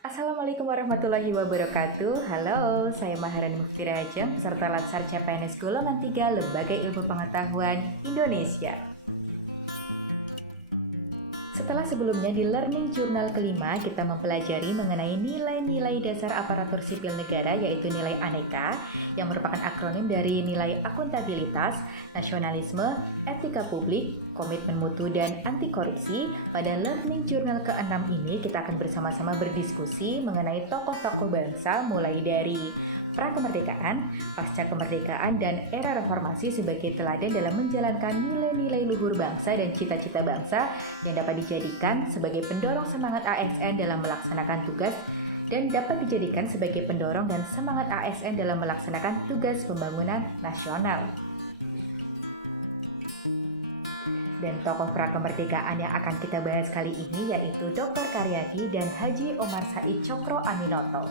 Assalamualaikum warahmatullahi wabarakatuh. Halo, saya Maharani Muftiraja, peserta Latsar CPNS Golongan 3 Lembaga Ilmu Pengetahuan Indonesia. Setelah sebelumnya di Learning Journal kelima, kita mempelajari mengenai nilai-nilai dasar aparatur sipil negara, yaitu nilai aneka, yang merupakan akronim dari nilai akuntabilitas, nasionalisme, etika publik, komitmen mutu, dan anti korupsi. Pada Learning Journal ke-6 ini, kita akan bersama-sama berdiskusi mengenai tokoh-tokoh bangsa, mulai dari pra-kemerdekaan, pasca kemerdekaan, dan era reformasi sebagai teladan dalam menjalankan nilai-nilai luhur bangsa dan cita-cita bangsa yang dapat dijadikan sebagai pendorong semangat ASN dalam melaksanakan tugas dan dapat dijadikan sebagai pendorong dan semangat ASN dalam melaksanakan tugas pembangunan nasional. Dan tokoh pra-kemerdekaan yang akan kita bahas kali ini yaitu Dr. Karyadi dan Haji Omar Said Cokro Aminoto.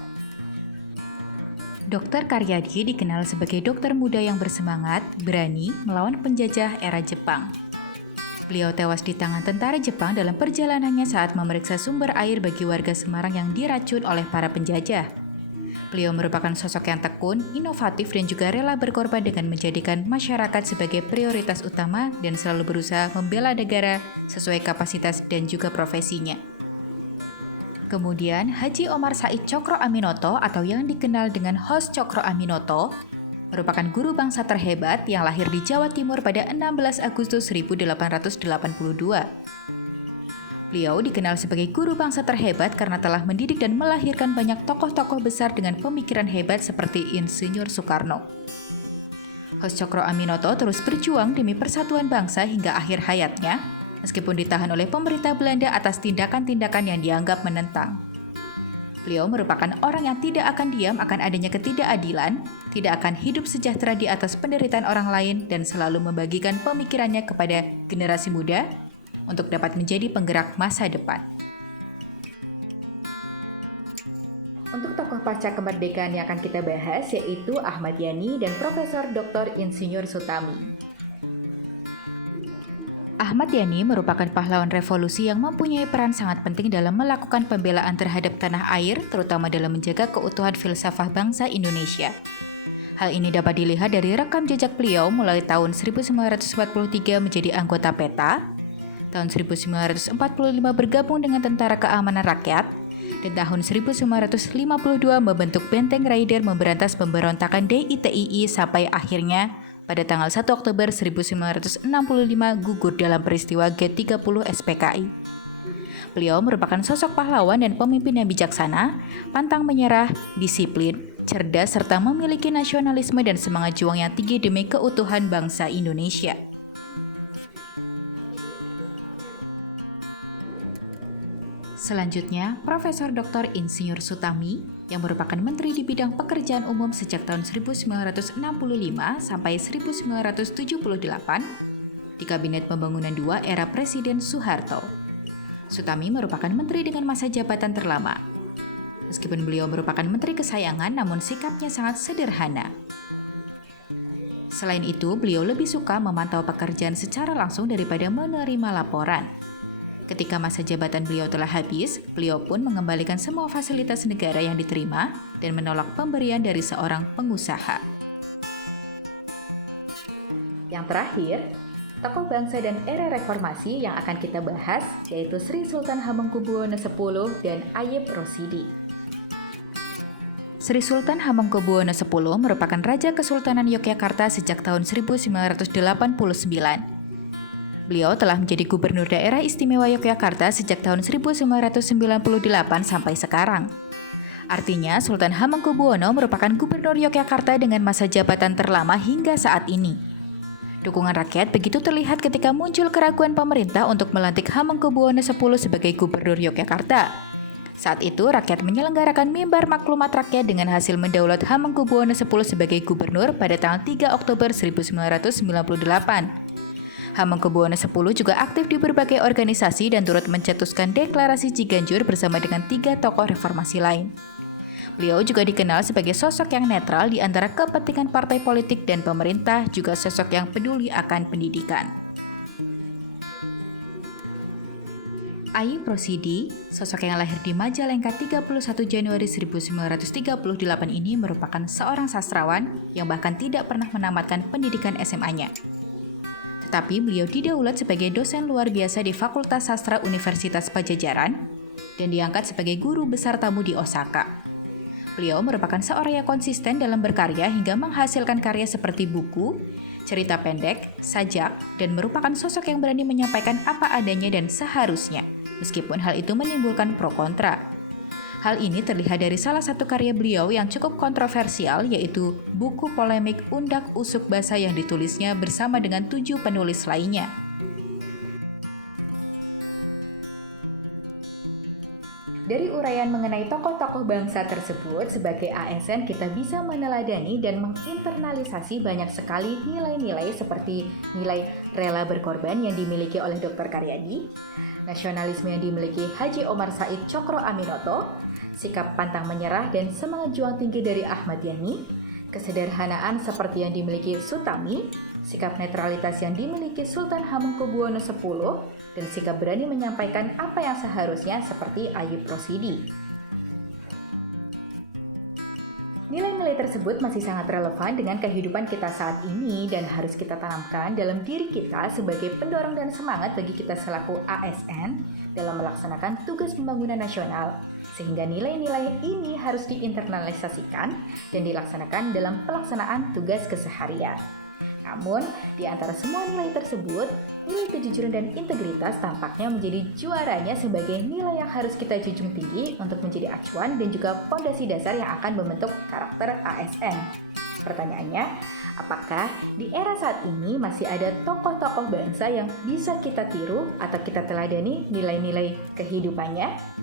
Dr. Karyadi dikenal sebagai dokter muda yang bersemangat, berani melawan penjajah era Jepang. Beliau tewas di tangan tentara Jepang dalam perjalanannya saat memeriksa sumber air bagi warga Semarang yang diracun oleh para penjajah. Beliau merupakan sosok yang tekun, inovatif, dan juga rela berkorban dengan menjadikan masyarakat sebagai prioritas utama dan selalu berusaha membela negara sesuai kapasitas dan juga profesinya. Kemudian, Haji Omar Said Cokro Aminoto atau yang dikenal dengan Hos Cokro Aminoto merupakan guru bangsa terhebat yang lahir di Jawa Timur pada 16 Agustus 1882. Beliau dikenal sebagai guru bangsa terhebat karena telah mendidik dan melahirkan banyak tokoh-tokoh besar dengan pemikiran hebat seperti Insinyur Soekarno. Hos Cokro Aminoto terus berjuang demi persatuan bangsa hingga akhir hayatnya, meskipun ditahan oleh pemerintah Belanda atas tindakan-tindakan yang dianggap menentang. Beliau merupakan orang yang tidak akan diam akan adanya ketidakadilan, tidak akan hidup sejahtera di atas penderitaan orang lain, dan selalu membagikan pemikirannya kepada generasi muda untuk dapat menjadi penggerak masa depan. Untuk tokoh pasca kemerdekaan yang akan kita bahas yaitu Ahmad Yani dan Profesor Dr. Insinyur Sutami. Ahmad Yani merupakan pahlawan revolusi yang mempunyai peran sangat penting dalam melakukan pembelaan terhadap tanah air, terutama dalam menjaga keutuhan filsafah bangsa Indonesia. Hal ini dapat dilihat dari rekam jejak beliau mulai tahun 1943 menjadi anggota PETA, tahun 1945 bergabung dengan Tentara Keamanan Rakyat, dan tahun 1952 membentuk Benteng Raider memberantas pemberontakan DITII sampai akhirnya pada tanggal 1 Oktober 1965 gugur dalam peristiwa G30 SPKI. Beliau merupakan sosok pahlawan dan pemimpin yang bijaksana, pantang menyerah, disiplin, cerdas, serta memiliki nasionalisme dan semangat juang yang tinggi demi keutuhan bangsa Indonesia. Selanjutnya, Profesor Dr. Insinyur Sutami yang merupakan Menteri di bidang Pekerjaan Umum sejak tahun 1965 sampai 1978 di Kabinet Pembangunan II era Presiden Soeharto. Sutami merupakan menteri dengan masa jabatan terlama. Meskipun beliau merupakan menteri kesayangan, namun sikapnya sangat sederhana. Selain itu, beliau lebih suka memantau pekerjaan secara langsung daripada menerima laporan. Ketika masa jabatan beliau telah habis, beliau pun mengembalikan semua fasilitas negara yang diterima dan menolak pemberian dari seorang pengusaha. Yang terakhir, tokoh bangsa dan era reformasi yang akan kita bahas yaitu Sri Sultan Hamengkubuwono X dan Ayub Rosidi. Sri Sultan Hamengkubuwono X merupakan Raja Kesultanan Yogyakarta sejak tahun 1989. Beliau telah menjadi Gubernur Daerah Istimewa Yogyakarta sejak tahun 1998 sampai sekarang. Artinya, Sultan Hamengkubuwono merupakan Gubernur Yogyakarta dengan masa jabatan terlama hingga saat ini. Dukungan rakyat begitu terlihat ketika muncul keraguan pemerintah untuk melantik Hamengkubuwono X sebagai Gubernur Yogyakarta. Saat itu, rakyat menyelenggarakan mimbar maklumat rakyat dengan hasil mendaulat Hamengkubuwono X sebagai Gubernur pada tanggal 3 Oktober 1998. Hamengkubuwono X juga aktif di berbagai organisasi dan turut mencetuskan deklarasi Ciganjur bersama dengan 3 tokoh reformasi lain. Beliau juga dikenal sebagai sosok yang netral di antara kepentingan partai politik dan pemerintah, juga sosok yang peduli akan pendidikan. Ayub Rosidi, sosok yang lahir di Majalengka 31 Januari 1938 ini merupakan seorang sastrawan yang bahkan tidak pernah menamatkan pendidikan SMA-nya. Tetapi beliau didaulat sebagai dosen luar biasa di Fakultas Sastra Universitas Pajajaran dan diangkat sebagai guru besar tamu di Osaka. Beliau merupakan seorang yang konsisten dalam berkarya hingga menghasilkan karya seperti buku, cerita pendek, sajak, dan merupakan sosok yang berani menyampaikan apa adanya dan seharusnya, meskipun hal itu menimbulkan pro kontra. Hal ini terlihat dari salah satu karya beliau yang cukup kontroversial, yaitu buku polemik Undak Usuk Basa yang ditulisnya bersama dengan 7 penulis lainnya. Dari uraian mengenai tokoh-tokoh bangsa tersebut, sebagai ASN kita bisa meneladani dan menginternalisasi banyak sekali nilai-nilai seperti nilai rela berkorban yang dimiliki oleh Dr. Karyadi, nasionalisme yang dimiliki Haji Omar Said Cokro Aminoto, sikap pantang menyerah dan semangat juang tinggi dari Ahmad Yani, kesederhanaan seperti yang dimiliki Sutami, sikap netralitas yang dimiliki Sultan Hamengkubuwono X, dan sikap berani menyampaikan apa yang seharusnya seperti Ayub Rosidi. Nilai-nilai tersebut masih sangat relevan dengan kehidupan kita saat ini dan harus kita tanamkan dalam diri kita sebagai pendorong dan semangat bagi kita selaku ASN dalam melaksanakan tugas pembangunan nasional, sehingga nilai-nilai ini harus diinternalisasikan dan dilaksanakan dalam pelaksanaan tugas keseharian. Namun, di antara semua nilai tersebut, nilai kejujuran dan integritas tampaknya menjadi juaranya sebagai nilai yang harus kita junjung tinggi untuk menjadi acuan dan juga fondasi dasar yang akan membentuk karakter ASN. Pertanyaannya, apakah di era saat ini masih ada tokoh-tokoh bangsa yang bisa kita tiru atau kita teladani nilai-nilai kehidupannya?